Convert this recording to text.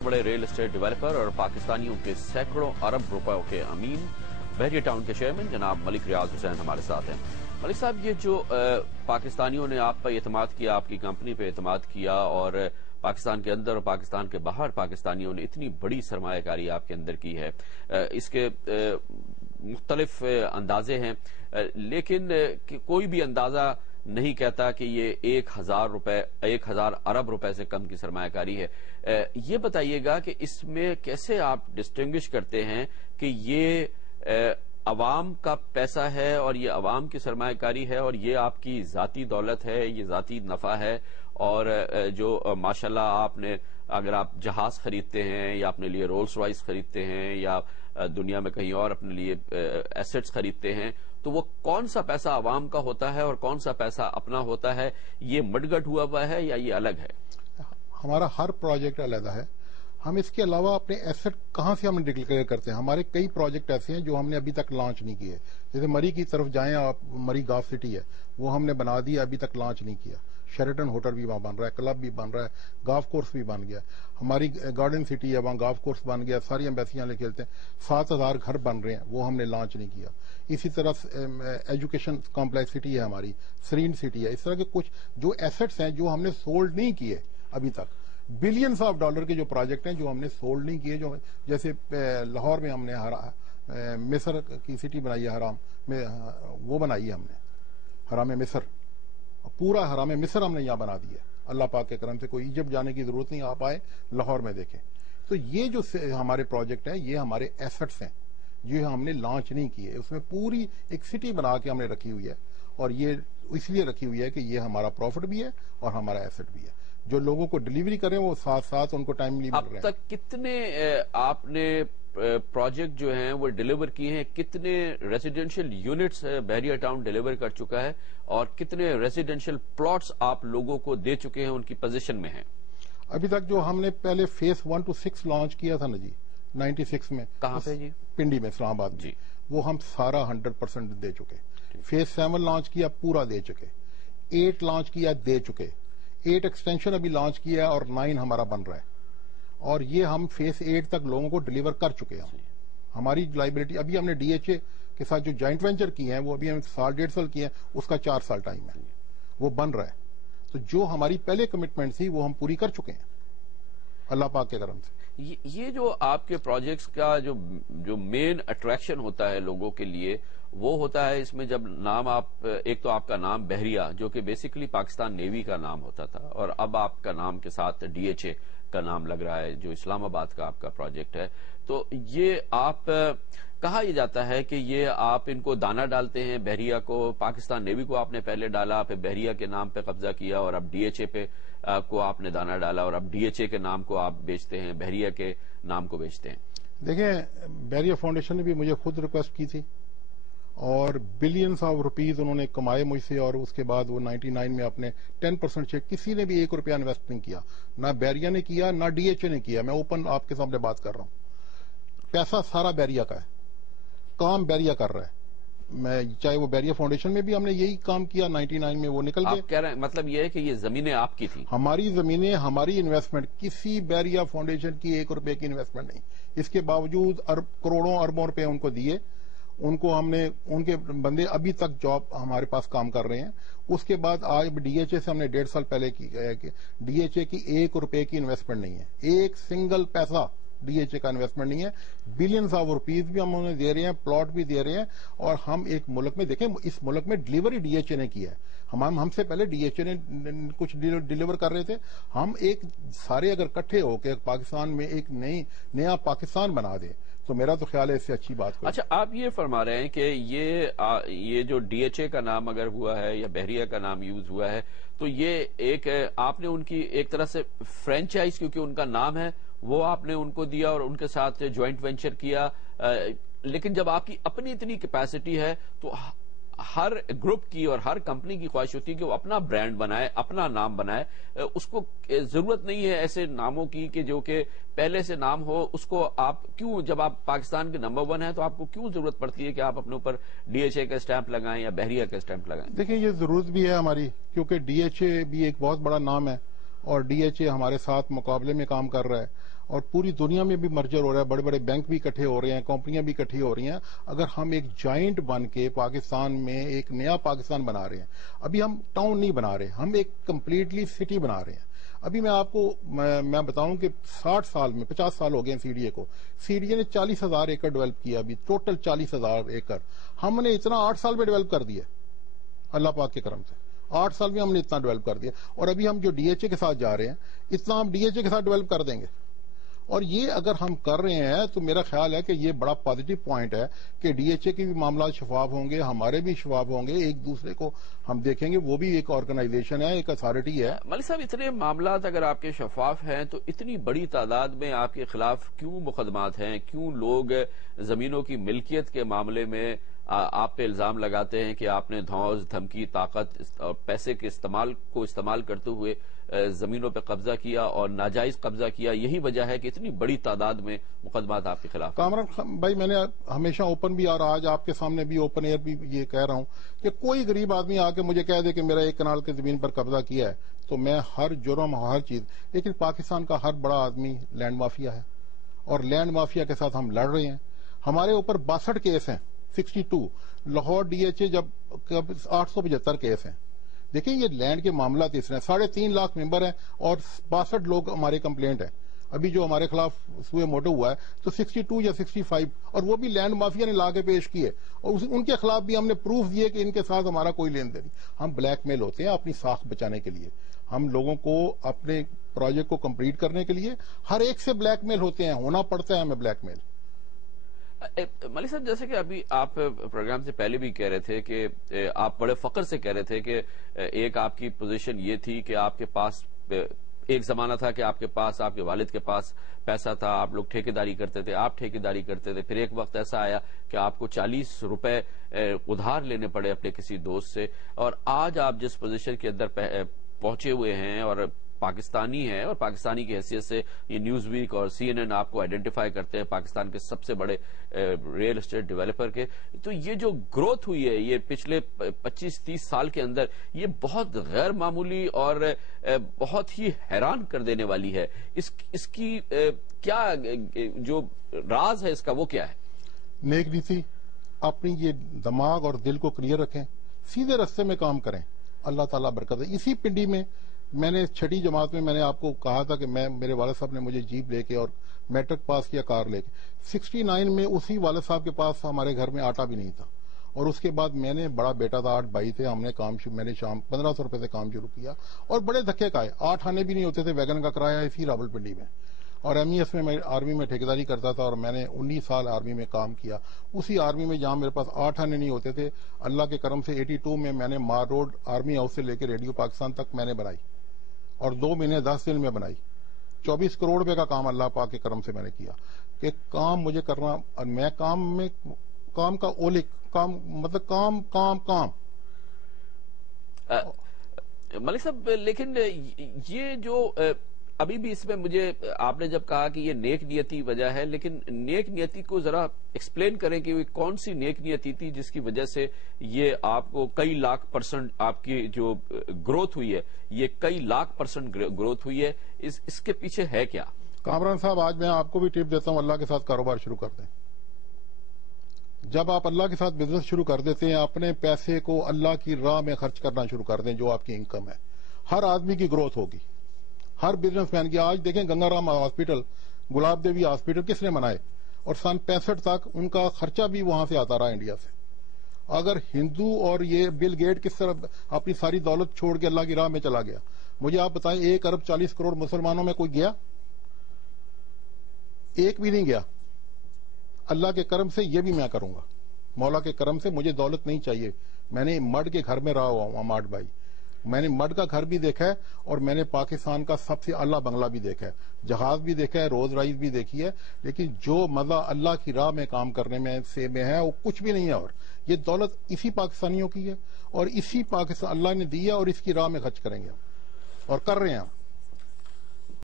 बड़े real estate developer और पाकिस्तानियों के सैकड़ों अरब रुपयों के अमीन बहरिया टाउन के चेयरमैन जनाब मलिक रियाज हुसैन हमारे साथ हैं। मलिक साहब, ये जो पाकिस्तानियों ने आप पर एतमाद किया, आपकी कंपनी पे एतमाद किया और पाकिस्तान के अंदर और पाकिस्तान के बाहर पाकिस्तानियों ने इतनी बड़ी सरमायाकारी आपके अंदर की है, इसके मुख्तलिफ अंदाजे हैं, लेकिन कोई भी अंदाजा नहीं कहता कि ये 1000 अरब रुपए से कम की सरमायाकारी है। ये बताइएगा कि इसमें कैसे आप डिस्टिंग्विश करते हैं कि ये अवाम का पैसा है और ये अवाम की सरमायाकारी है और ये आपकी जाती दौलत है, ये जाती नफा है, और जो माशाल्लाह आपने अगर आप जहाज खरीदते हैं या अपने लिए रोल्स रॉयस खरीदते हैं या दुनिया में कहीं और अपने लिए एसेट्स खरीदते हैं, तो वो कौन सा पैसा अवाम का होता है और कौन सा पैसा अपना होता है? ये मडगट हुआ है या ये अलग है? हमारा हर प्रोजेक्ट अलग है। हम इसके अलावा अपने एसेट कहां से हम डिक्लेयर करते हैं। हमारे कई प्रोजेक्ट ऐसे हैं जो हमने अभी तक लॉन्च नहीं किए। जैसे मरी की तरफ जाएं आप, मरी गाफ सिटी है, वो हमने बना दिया, अभी तक लॉन्च नहीं किया। शेरेटन होटल भी वहां बन रहा है, क्लब भी बन रहा है, गाफ कोर्स भी बन गया। हमारी गार्डन सिटी है, वहां गाफ कोर्स बन गया, सारी एम्बेसियां ले खेलते हैं। 7000 घर बन रहे हैं, वो हमने लॉन्च नहीं किया। इसी तरह एजुकेशन कॉम्प्लेक्स सिटी है हमारी, सरीन सिटी है। इस तरह के कुछ जो एसेट्स हैं जो हमने सोल्ड नहीं किए अभी तक, बिलियंस ऑफ डॉलर के जो प्रोजेक्ट हैं जो हमने सोल्ड नहीं किए, जो जैसे लाहौर में हमने मिस्र की सिटी बनाई है, हराम में वो बनाई है हमने, हराम मिस्र, पूरा हराम मिस्र हमने यहाँ बना दिया। अल्लाह पाक के करम से कोई इजिप्ट जाने की जरूरत नहीं, आप आए लाहौर में देखें। तो ये जो हमारे प्रोजेक्ट हैं ये हमारे एसेट्स हैं, ये हमने लॉन्च नहीं किए। उसमें पूरी एक सिटी बना के हमने रखी हुई है, और ये इसलिए रखी हुई है कि ये हमारा प्रॉफिट भी है और हमारा एसेट भी है। जो लोगों को डिलीवरी करें वो साथ साथ उनको टाइमली मिल रहे हैं। अब तक कितने आपने प्रोजेक्ट जो हैं वो डिलीवर किए हैं? कितने रेजिडेंशियल यूनिट्स बहरिया टाउन डिलीवर कर चुका है और कितने रेजिडेंशियल प्लॉट्स आप लोगों को दे चुके हैं, उनकी पोजीशन में हैं? अभी तक जो हमने पहले फेज 1 to 6 लॉन्च किया था ना जी 96 में, कहां पे जी? पिंडी में, इस्लामाबाद जी, वो हम सारा 100% दे चुके। फेज 7 लॉन्च किया, पूरा दे चुके। 8 लॉन्च किया, दे चुके। 8 एक्सटेंशन अभी लॉन्च किया और 9 हमारा बन रहा है, और ये हम फेज 8 तक लोगों को डिलीवर कर चुके हैं। हमारी लाइबिलिटी अभी हमने डीएचए के साथ जो जॉइंट वेंचर किए हैं वो अभी हम 1.5 साल किए हैं, उसका 4 साल टाइम है, वो बन रहा है। तो जो हमारी पहले कमिटमेंट थी वो हम पूरी कर चुके हैं अल्लाह पाक के करम से। ये जो आपके प्रोजेक्ट्स का जो मेन अट्रैक्शन होता है लोगों के लिए, वो होता है इसमें जब नाम आप, एक तो आपका नाम बहरिया जो कि बेसिकली पाकिस्तान नेवी का नाम होता था, और अब आपका नाम के साथ डीएचए का नाम लग रहा है जो इस्लामाबाद का आपका प्रोजेक्ट है। तो ये आप, कहा यह जाता है कि ये आप इनको दाना डालते हैं बहरिया को, पाकिस्तान नेवी को आपने पहले डाला, फिर बहरिया के नाम पे कब्जा किया और अब डीएचए पे को आपने दाना डाला और अब डीएचए के नाम को आप बेचते हैं, बहरिया के नाम को बेचते हैं। देखें, बहरिया फाउंडेशन ने भी मुझे खुद रिक्वेस्ट की थी और बिलियंस ऑफ रुपीज उन्होंने कमाए मुझसे, और उसके बाद वो 99 में अपने 10% चेक, किसी ने भी 1 रुपया इन्वेस्ट नहीं किया, ना बैरिया ने किया ना डीएचए ने किया। मैं ओपन आपके सामने बात कर रहा हूं, पैसा सारा बैरिया का है, काम बैरिया कर रहा है। मैं चाहे वो बैरिया फाउंडेशन में भी हमने यही काम किया, 99 में वो निकल गए। आप कह रहे हैं मतलब ये है कि ये जमीनें आपकी थी? हमारी जमीनें, हमारी इन्वेस्टमेंट, किसी बैरिया फाउंडेशन की 1 रुपए की इन्वेस्टमेंट नहीं। इसके बावजूद करोड़ों अरबों रुपए उनको दिए, उनको हमने, उनके बंदे अभी तक जॉब हमारे पास काम कर रहे हैं। उसके बाद आज डीएचए से हमने 1.5 साल पहले की है कि डीएचए की 1 रुपए की इन्वेस्टमेंट नहीं है, एक सिंगल पैसा डीएचए का इन्वेस्टमेंट नहीं है। बिलियंस ऑफ रुपीज भी हम उन्हें दे रहे हैं, प्लॉट भी दे रहे हैं, और हम एक मुल्क में देखें, इस मुल्क में डिलीवरी डीएचए ने की है। हमसे पहले डीएचए ने कुछ डिलीवर कर रहे थे। हम एक सारे अगर इकट्ठे होकर पाकिस्तान में एक नया पाकिस्तान बना दे तो मेरा तो ख्याल है इससे अच्छी बात कोई। अच्छा, आप ये फरमा रहे हैं कि ये जो डीएचए का नाम अगर हुआ है या बहरिया का नाम यूज हुआ है, तो ये एक आपने उनकी एक तरह से फ्रेंचाइज, क्योंकि उनका नाम है, वो आपने उनको दिया और उनके साथ ज्वाइंट वेंचर किया। लेकिन जब आपकी अपनी इतनी कैपेसिटी है तो हर ग्रुप की और हर कंपनी की ख्वाहिश होती है कि वो अपना ब्रांड बनाए, अपना नाम बनाए। उसको जरूरत नहीं है ऐसे नामों की कि जो कि पहले से नाम हो। उसको आप क्यों, जब आप पाकिस्तान के नंबर 1 है तो आपको क्यों जरूरत पड़ती है कि आप अपने ऊपर डीएचए का स्टैंप लगाएं या बहरिया का स्टैंप लगाएं? देखिए, ये जरूरत भी है हमारी, क्योंकि डीएचए भी एक बहुत बड़ा नाम है और डीएचए हमारे साथ मुकाबले में काम कर रहा है, اور پوری دنیا میں بھی مرجر ہو رہا ہے, بڑے بڑے بینک بھی اکٹھے ہو رہے ہیں, کمپنیاں بھی اکٹھی ہو رہی ہیں. اگر ہم ایک جائنٹ بن کے پاکستان میں ایک نیا پاکستان بنا رہے ہیں, ابھی ہم ٹاؤن نہیں بنا رہے, ہم ایک کمپلیٹلی سٹی بنا رہے ہیں. ابھی میں آپ کو میں بتاؤں کہ 60 سال میں 50 سال ہو گئے ہیں سی ڈی اے کو. سی ڈی اے نے 40,000 ایکڑ ڈیولپ کیا, ابھی ٹوٹل 40,000 ایکڑ. ہم نے اتنا 8 سال میں ڈیولپ کر دیا اللہ پاک کے کرم سے. 8 سال میں ہم نے اتنا ڈیولپ کر دیا, اور ابھی ہم جو ڈی ایچ اے کے ساتھ جا رہے ہیں, اتنا ہم ڈی ایچ اے کے ساتھ ڈیولپ کر دیں گے. اور یہ اگر ہم کر رہے ہیں تو میرا خیال ہے کہ یہ بڑا پازیٹو پوائنٹ ہے کہ ڈی ایچ اے کے بھی معاملات شفاف ہوں گے, ہمارے بھی شفاف ہوں گے, ایک دوسرے کو ہم دیکھیں گے. وہ بھی ایک آرگنائزیشن ہے, ایک اتھارٹی ہے. ملک صاحب, اتنے معاملات اگر آپ کے شفاف ہیں تو اتنی بڑی تعداد میں آپ کے خلاف کیوں مقدمات ہیں؟ کیوں لوگ زمینوں کی ملکیت کے معاملے میں آپ پہ الزام لگاتے ہیں کہ آپ نے دھوس, دھمکی, طاقت اور پیسے کے استعمال کرتے ہوئے زمینوں پہ قبضہ کیا اور ناجائز قبضہ کیا؟ یہی وجہ ہے کہ اتنی بڑی تعداد میں مقدمات آپ کے خلاف. کامران بھائی, میں نے ہمیشہ اوپن بھی, اور آج آپ کے سامنے بھی اوپن ایئر بھی یہ کہہ رہا ہوں کہ کوئی غریب آدمی آ کے مجھے کہہ دے کہ میرا 1 کنال کی زمین پر قبضہ کیا ہے, تو میں ہر جرم, ہر چیز. لیکن پاکستان کا ہر بڑا آدمی لینڈ مافیا ہے, اور لینڈ مافیا کے ساتھ ہم لڑ رہے ہیں. ہمارے اوپر 62 کیس ہیں, 62. لاہور ڈی ایچ اے جب 875 کیس ہیں. دیکھیں یہ لینڈ کے معاملات اس طرح, 3.5 لاکھ ممبر ہیں اور 62 لوگ ہمارے کمپلینٹ ہیں. ابھی جو ہمارے خلاف سوئے موٹو ہوا ہے تو 62 یا 65, اور وہ بھی لینڈ مافیا نے لا کے پیش کیے, اور ان کے خلاف بھی ہم نے پروف دیے کہ ان کے ساتھ ہمارا کوئی لین دین نہیں. ہم بلیک میل ہوتے ہیں اپنی ساکھ بچانے کے لیے. ہم لوگوں کو اپنے پروجیکٹ کو کمپلیٹ کرنے کے لیے ہر ایک سے بلیک میل ہوتے ہیں, ہونا پڑتا ہے ہمیں بلیک میل. ملک صاحب, جیسے کہ ابھی آپ پروگرام سے پہلے بھی کہہ رہے تھے کہ آپ بڑے فخر سے کہہ رہے تھے کہ ایک آپ کی پوزیشن یہ تھی کہ آپ کے پاس ایک زمانہ تھا کہ آپ کے پاس, آپ کے والد کے پاس پیسہ تھا, آپ لوگ ٹھیکیداری کرتے تھے, آپ ٹھیکیداری کرتے تھے. پھر ایک وقت ایسا آیا کہ آپ کو 40 روپے ادھار لینے پڑے اپنے کسی دوست سے, اور آج آپ جس پوزیشن کے اندر پہنچے ہوئے ہیں اور پاکستانی ہے, اور پاکستانی کی حیثیت سے یہ نیوز ویک اور سی این این آپ کو آئیڈینٹیفائی کرتے ہیں پاکستان کے سب سے بڑے ریئل اسٹیٹ ڈیولپر کے. تو یہ جو گروتھ ہوئی ہے یہ پچھلے 25-30 سال کے اندر, یہ بہت غیر معمولی اور بہت ہی حیران کر دینے والی ہے. اس کی کیا جو راز ہے اس کا, وہ کیا ہے؟ نیک نیتی, اپنی یہ دماغ اور دل کو کلیئر رکھیں, سیدھے رستے میں کام کریں, اللہ تعالیٰ برکت ہے. اسی پنڈی میں میں نے 6ٹھی جماعت میں نے آپ کو کہا تھا کہ میرے والد صاحب نے مجھے جیپ لے کے اور میٹرک پاس کیا کار لے کے. 69 میں اسی والد صاحب کے پاس ہمارے گھر میں آٹا بھی نہیں تھا, اور اس کے بعد میں نے, بڑا بیٹا تھا, 8 بھائی تھے, ہم نے میں نے شام 1500 روپے سے کام شروع کیا, اور بڑے دھکے کھائے. 8 آنے بھی نہیں ہوتے تھے ویگن کا کرایہ اسی راول پنڈی میں. اور ایم ای ایس میں آرمی میں ٹھیکیداری کرتا تھا, اور میں نے 19 سال آرمی میں کام کیا. اسی آرمی میں جہاں میرے پاس 8 آنے نہیں ہوتے تھے, اللہ کے کرم سے 82 میں نے مار روڈ آرمی ہاؤس سے لے کے ریڈیو پاکستان تک میں نے بنائی, اور 2 مہینے 10 دن میں بنائی. 24 کروڑ روپے کا کام اللہ پاک کے کرم سے میں نے کیا. کہ کام مجھے کرنا, اور میں کام کا اولک, کام مطلب کام. ملک صاحب, لیکن یہ جو ابھی بھی اس میں مجھے, آپ نے جب کہا کہ یہ نیک نیتی وجہ ہے, لیکن نیک نیتی کو ذرا ایکسپلین کریں کہ وہ کون سی نیک نیتی تھی جس کی وجہ سے یہ آپ کو کئی لاکھ % آپ کی جو گروتھ ہوئی ہے, یہ کئی لاکھ % گروتھ ہوئی ہے, اس کے پیچھے ہے کیا؟ کامران صاحب, آج میں آپ کو بھی ٹپ دیتا ہوں, اللہ کے ساتھ کاروبار شروع کر دیں. جب آپ اللہ کے ساتھ بزنس شروع کر دیتے ہیں, اپنے پیسے کو اللہ کی راہ میں خرچ کرنا شروع کر دیں, جو آپ کی انکم ہے, ہر آدمی کی گروتھ ہوگی, ہر بزنس مین کی. آج دیکھیں گنگا رام ہاسپٹل, گلاب دیوی ہاسپٹل کس نے بنائے, اور سن 65 تک ان کا خرچہ بھی وہاں سے آتا رہا, انڈیا سے. اگر ہندو اور یہ بل گیٹ کس طرح اپنی ساری دولت چھوڑ کے اللہ کی راہ میں چلا گیا, مجھے آپ بتائیں 1 ارب 40 کروڑ مسلمانوں میں کوئی گیا؟ ایک بھی نہیں گیا. اللہ کے کرم سے یہ بھی میں کروں گا, مولا کے کرم سے. مجھے دولت نہیں چاہیے, میں نے مڈ کے گھر میں رہا ہوا ہوں, اماٹ بھائی. میں نے مڈ کا گھر بھی دیکھا ہے, اور میں نے پاکستان کا سب سے اعلیٰ بنگلہ بھی دیکھا ہے, جہاز بھی دیکھا ہے, روز رائز بھی دیکھی ہے. لیکن جو مزہ اللہ کی راہ میں کام کرنے میں ہے وہ کچھ بھی نہیں ہے. اور یہ دولت اسی پاکستانیوں کی ہے, اور اسی پاکستان اللہ نے دی ہے, اور اس کی راہ میں خرچ کریں گے اور کر رہے ہیں ہم.